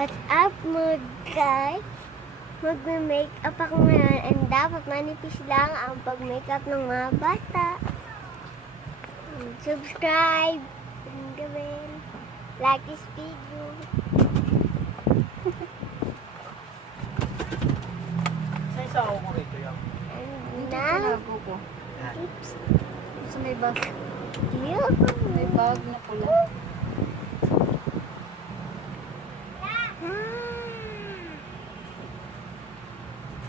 What's up mga guys? Magme-makeup ako ngayon and dapat manipis lang ang pag-makeup ng mga bata. Subscribe and gawin. Like this video. Sa isa ako mo rito yung And Ito now, tinago ko. tips. Sa may bag. May Cute. bag na pula.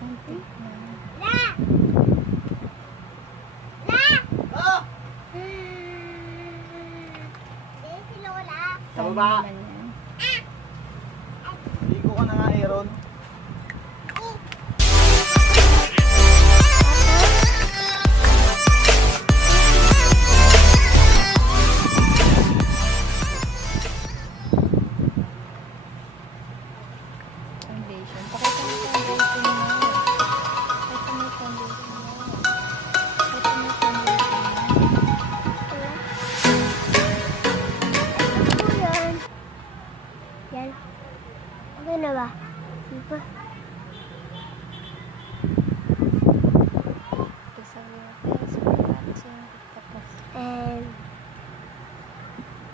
Antik na. Ah! Si Lola. Sa baba. Naman yan. Ligo ka na nga, Aaron. Foundation. Pakita mo foundation mo. Pakita mo foundation mo. Pakita mo foundation mo. Ano po yan? Yan. Okay na ba? Ano pa? Ito sa wates. Relaxing. Tapos. And,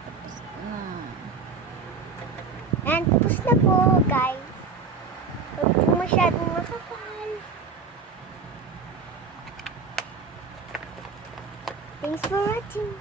Tapos na. and tapos na po guys. Huwag po masyadong makapal. Thanks for watching.